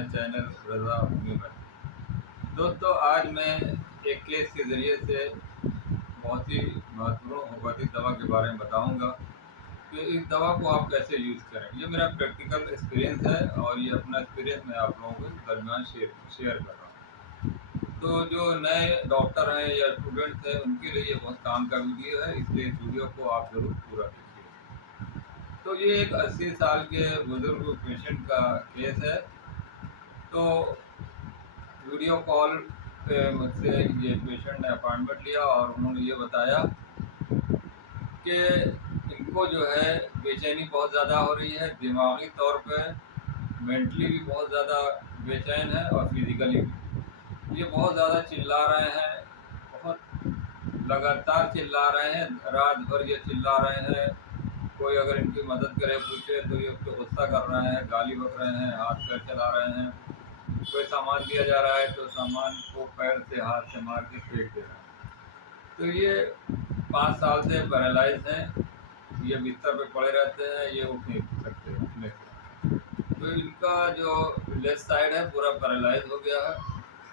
My channel Raza human. दोस्तों, आज मैं एक केस के ज़रिए से बहुत ही महत्वपूर्ण होम्योपैथिक दवा के बारे में बताऊंगा कि इस दवा को आप कैसे यूज़ करें। ये मेरा प्रैक्टिकल एक्सपीरियंस है और ये अपना एक्सपीरियंस मैं आप लोगों के दरमियान शेयर कर रहा हूँ। तो जो नए डॉक्टर हैं या स्टूडेंट्स हैं उनके लिए ये बहुत काम का वीडियो है, इसलिए इस वीडियो को आप ज़रूर पूरा देखिए। तो ये एक 80 साल के बुज़ुर्ग पेशेंट का केस है। तो वीडियो कॉल पे मुझसे ये पेशेंट ने अपॉइंटमेंट लिया और उन्होंने ये बताया कि इनको जो है बेचैनी बहुत ज़्यादा हो रही है, दिमागी तौर पे मेंटली भी बहुत ज़्यादा बेचैन है और फिज़िकली भी। ये बहुत ज़्यादा चिल्ला रहे हैं, बहुत लगातार चिल्ला रहे हैं, रात भर ये चिल्ला रहे हैं। कोई अगर इनकी मदद करे पूछे तो ये उस पर गुस्सा कर रहे हैं, गाली बक रहे हैं, हाथ पैर चला रहे हैं। कोई सामान दिया जा रहा है तो सामान को पैर से हाथ से मार के फेंक दे रहा है। तो ये 5 साल से पैरालाइज हैं, ये बिस्तर पे पड़े रहते हैं, ये उठ नहीं सकते उठने से। तो इनका जो लेफ्ट साइड है पूरा पैरालाइज हो गया है,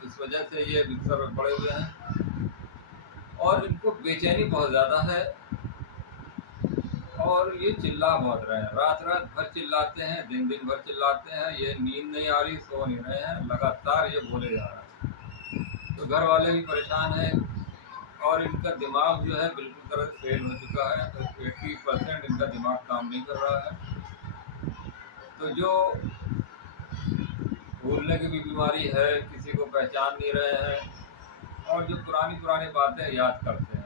इस वजह से ये बिस्तर पे पड़े हुए हैं और इनको बेचैनी बहुत ज़्यादा है और ये चिल्ला बहुत रहे हैं, रात रात भर चिल्लाते हैं, दिन दिन भर चिल्लाते हैं। ये नींद नहीं आ रही, सो नहीं रहे हैं, लगातार ये बोले जा रहा है। तो घर वाले भी परेशान हैं और इनका दिमाग जो है बिल्कुल तरह से फेल हो चुका है। तो 80% इनका दिमाग काम नहीं कर रहा है। तो जो भूलने की भी बीमारी है, किसी को पहचान नहीं रहे हैं और जो पुरानी पुरानी बातें याद करते हैं।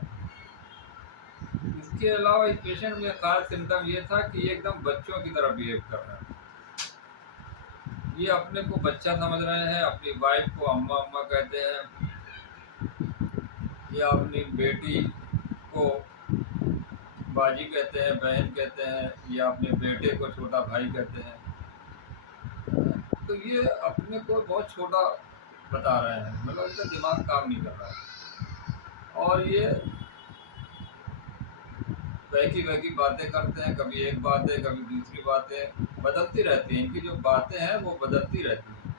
इसके अलावा इस पेशेंट में खास सिम्टम ये था कि ये एकदम बच्चों की तरह बिहेव कर रहे हैं। ये अपने को बच्चा समझ रहे हैं, अपनी वाइफ को अम्मा अम्मा कहते हैं, या अपनी बेटी को बाजी कहते हैं, बहन कहते हैं, या अपने बेटे को छोटा भाई कहते हैं। तो ये अपने को बहुत छोटा बता रहे हैं, मतलब इनका दिमाग काम नहीं कर रहा है और ये वैसी वैसी बातें करते हैं। कभी एक बात है, कभी दूसरी बातें बदलती रहती हैं। इनकी जो बातें हैं वो बदलती रहती हैं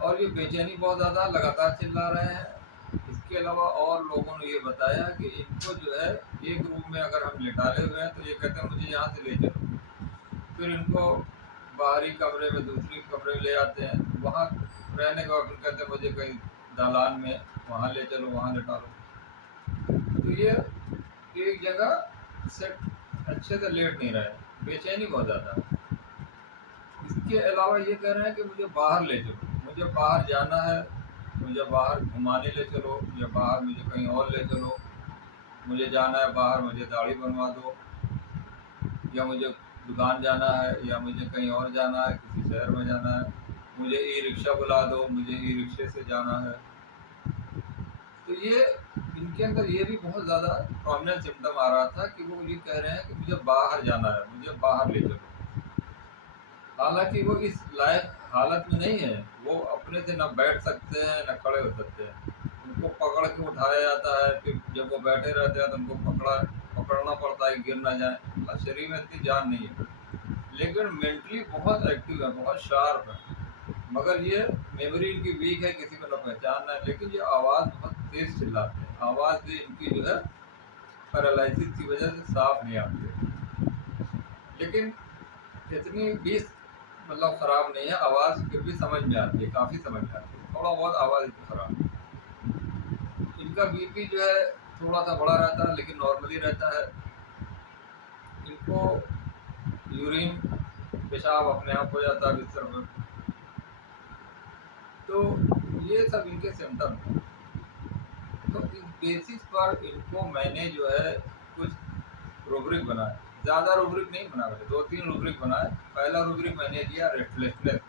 और ये बेचैनी बहुत ज़्यादा, लगातार चिल्ला रहे हैं। इसके अलावा और लोगों ने ये बताया कि इनको जो है एक रूम में अगर हम लिटाले हुए हैं तो ये कहते हैं मुझे यहाँ से ले चलो। फिर इनको बाहरी कमरे में, दूसरी कमरे में ले आते हैं, वहाँ रहने के बाद फिर कहते हैं मुझे कहीं दालान में वहाँ ले चलो, वहाँ लिटा लो। तो ये एक जगह से अच्छे से लेट नहीं रहे, बेचैनी बहुत ज़्यादा है। इसके अलावा ये कह रहे हैं कि मुझे बाहर ले चलो, मुझे बाहर जाना है, मुझे बाहर घुमाने ले चलो, या बाहर मुझे कहीं और ले चलो, मुझे जाना है बाहर, मुझे दाढ़ी बनवा दो, या मुझे दुकान जाना है, या मुझे कहीं और जाना है, किसी शहर में जाना है, मुझे ई रिक्शा बुला दो, मुझे ई रिक्शे से जाना है। तो ये इनके अंदर ये भी बहुत ज़्यादा प्रोमिनेंट सिम्टम आ रहा था कि वो ये कह रहे हैं कि मुझे बाहर जाना है, मुझे बाहर ले चलो। हालांकि वो इस लायक हालत में नहीं है, वो अपने से न बैठ सकते हैं न खड़े हो सकते हैं। उनको पकड़ के उठाया जाता है, फिर जब वो बैठे रहते हैं तो उनको पकड़ना पड़ता है, गिर ना जाए। मतलब शरीर में इतनी जान नहीं है, लेकिन मेंटली बहुत एक्टिव है, बहुत शार्प है। मगर ये मेमोरी इनकी वीक है, किसी को न पहचानना है। लेकिन ये आवाज़ बहुत तेज़ चिल्लाते हैं, आवाज़ भी इनकी जो है पैरालिसिस की वजह से साफ नहीं आती। लेकिन इतनी भी मतलब ख़राब नहीं है, आवाज़ फिर भी समझ में आती है, काफ़ी समझ में आती है, थोड़ा बहुत आवाज़ इतनी ख़राब है। इनका बीपी जो है थोड़ा सा बढ़ा रहता है, लेकिन नॉर्मली रहता है। इनको यूरिन, पेशाब अपने आप हो जाता है बिस्तर पर। तो ये सब इनके सिम्टम हैं। तो इस बेसिस पर इनको मैंने जो है कुछ रूब्रिक बनाया, ज़्यादा रूब्रिक नहीं बना, 2-3 रूब्रिक बनाए। पहला रूब्रिक मैंने दिया रेस्टलेसनेस।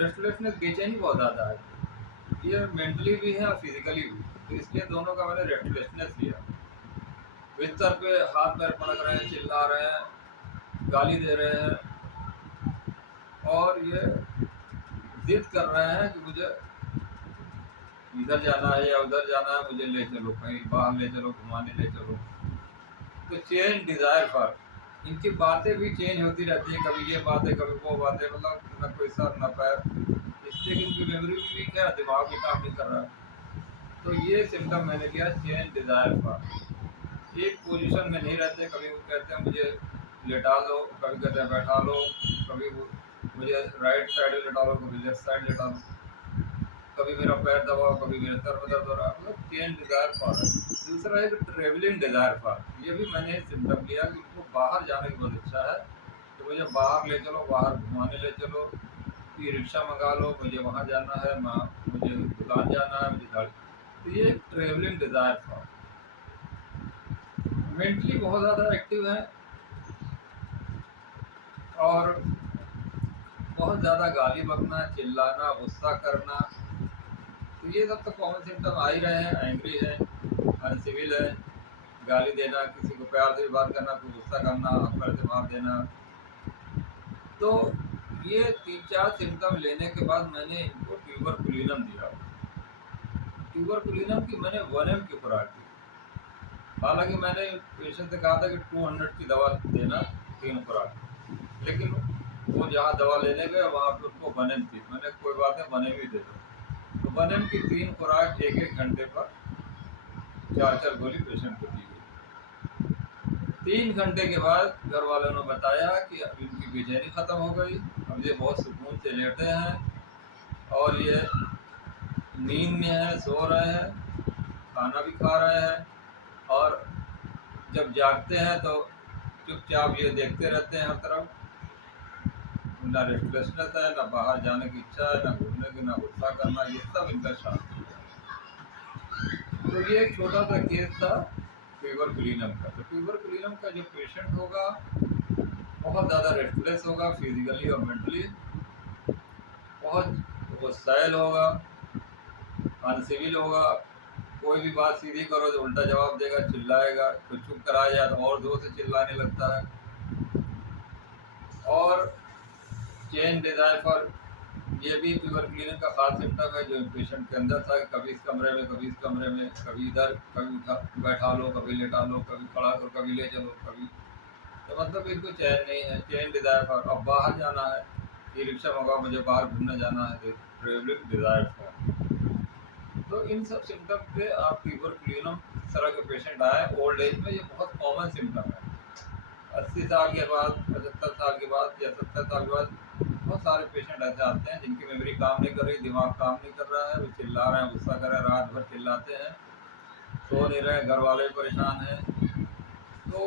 रेस्टलेसनेस बेचैनी बहुत ज़्यादा है, ये मेंटली भी है और फिजिकली भी, तो इसलिए दोनों का मैंने रेस्टलेसनेस लिया। बिस्तर पे हाथ पैर पटक रहे हैं, चिल्ला रहे हैं, गाली दे रहे हैं और ये जिद कर रहे हैं कि मुझे इधर जाना है या उधर जाना है, मुझे ले चलो, कहीं बाहर ले चलो, घुमाने ले चलो। तो चेंज डिज़ायर फॉर इनकी बातें भी चेंज होती रहती हैं, कभी ये बातें कभी वो बातें, मतलब न कोई सर न पैर, इससे कि इनकी मेमोरी भी वीक है, दिमाग भी काम नहीं कर रहा है। तो ये सिम्टम मैंने लिया चेंज डिज़ायर का। एक पोजीशन में नहीं रहते, कभी वो कहते हैं मुझे लेटा लो, कभी कहते हैं बैठा लो, कभी वो मुझे राइट साइड में लेटा लो, कभी लेफ्ट साइड लेटा लो, कभी मेरा पैर दबाओ, कभी मेरे सर में दर्द हो रहा है, मतलब चेंज डिज़ायर फॉर है। दूसरा है ट्रेवलिंग डिज़ायर फॉर, ये भी मैंने सिम्टम लिया कि उनको बाहर जाने की बहुत इच्छा है, तो मुझे बाहर ले चलो, बाहर घुमाने ले चलो, ई रिक्शा मंगा लो, मुझे वहाँ जाना है, मुझे दुकान जाना है, मुझे गाड़ी। तो ये ट्रेवलिंग डिज़ायर फॉर। मेंटली बहुत ज़्यादा एक्टिव है और बहुत ज़्यादा गाली बकना, चिल्लाना, गुस्सा करना, तो ये सब तो कॉमन सिम्टम आ ही रहे हैं। एंग्री है, अनसिविल है, गाली देना, किसी को प्यार से भी बात करना, कोई गुस्सा करना, हाथ पैर से मार देना। तो ये 3-4 सिम्टम लेने के बाद मैंने इनको ट्यूबरकुलिनम दिया। ट्यूबरकुलिनम की मैंने 1 ml की खुराक दी। हालांकि मैंने पेशेंट से कहा था कि 200 की दवा देना, 3 खुराक, लेकिन वो जहाँ दवा लेने गए वहाँ पे उनको 1 ml थी। मैंने कोई बात है 1 ml ही दे दो। तो 1 ml की 3 खुराक 1-1 घंटे पर 4-4 गोली पेशेंट को दी गई। 3 घंटे के बाद घर वालों ने बताया कि अब इनकी बेचैनी ख़त्म हो गई, अब ये बहुत सुकून से लेटे हैं और ये नींद में है, सो रहे हैं, खाना भी खा रहे हैं, और जब जागते हैं तो चुपचाप ये देखते रहते हैं हर तरफ। ना रेस्टलेसनेस है, ना बाहर जाने की इच्छा है, ना घूमने की, ना गुस्सा करना, ये सब इनका शांत है। तो ये एक छोटा सा केस था ट्यूबरकुलिनम का। तो ट्यूबरकुलिनम का जो पेशेंट होगा बहुत ज़्यादा रेस्टलेस होगा, फिजिकली और मेंटली, बहुत गुस्सैल होगा, अनसिविल होगा, कोई भी बात सीधी करो तो उल्टा जवाब देगा, चिल्लाएगा, कुछ चुप कराया जाए तो और जोर से चिल्लाने लगता है। और चेंज डिज़ायर फॉर, ये भी ट्यूबरकुलिनम का खास सिम्टम है जो पेशेंट के अंदर था कि कभी इस कमरे में, कभी इस कमरे में, कभी इधर, कभी उठा बैठा लो, कभी लेटा लो, कभी खड़ा करो, कभी ले चलो, कभी, तो मतलब इनको चैन नहीं है। चेंज डिज़ायर फॉर, अब बाहर जाना है, ई रिक्शा मंगाओ, मुझे बाहर घूमने जाना है, तो ट्रेवलिंग डिज़ायर फॉर। तो इन सब सिम्टम पे आप ट्यूबरकुलिनम इस तरह के पेशेंट आए ओल्ड एज में, ये बहुत कॉमन सिम्टम है। 80 साल के बाद, 75 साल के बाद या 70 साल के बाद बहुत सारे पेशेंट ऐसे आते हैं जिनकी मेमोरी काम नहीं कर रही, दिमाग काम नहीं कर रहा है, वो चिल्ला रहे हैं, गुस्सा कर रहे हैं, रात भर चिल्लाते हैं, सो नहीं रहे, घर वाले भी परेशान हैं। तो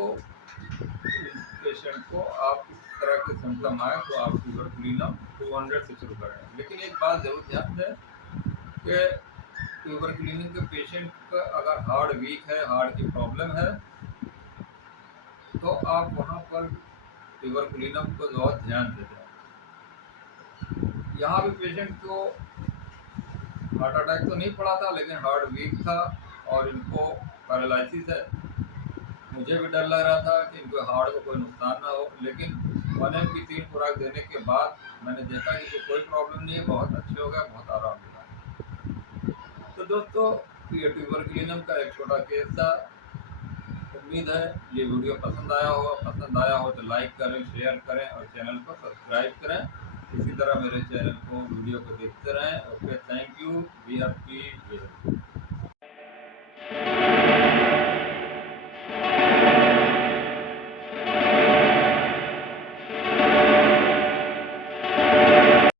पेशेंट को आप इस तरह के सिम्टम आए तो आप ट्यूबरकुलिनम 200 से शुरू करें। लेकिन एक बात ज़रूर ध्यान दें कि ट्यूबरकुलिनम के पेशेंट का अगर हार्ट वीक है, हार्ट की प्रॉब्लम है, तो आप वहाँ पर ट्यूबरकुलिनम को बहुत ध्यान देते हैं। यहाँ भी पेशेंट को हार्ट अटैक तो नहीं पड़ा था, लेकिन हार्ट वीक था और इनको पैरालिसिस है। मुझे भी डर लग रहा था कि इनको हार्ट को कोई नुकसान ना हो, लेकिन 1 ml की 3 खुराक देने के बाद मैंने देखा कि कोई प्रॉब्लम नहीं है, बहुत अच्छे हो गया, बहुत आराम मिला। तो दोस्तों, ये ट्यूबरकुलिनम का एक छोटा केस था। उम्मीद है ये वीडियो पसंद आया होगा। पसंद आया हो तो लाइक करें, शेयर करें और चैनल को सब्सक्राइब करें। इसी तरह मेरे चैनल को, वीडियो को देखते रहें। Okay, thank you, be happy.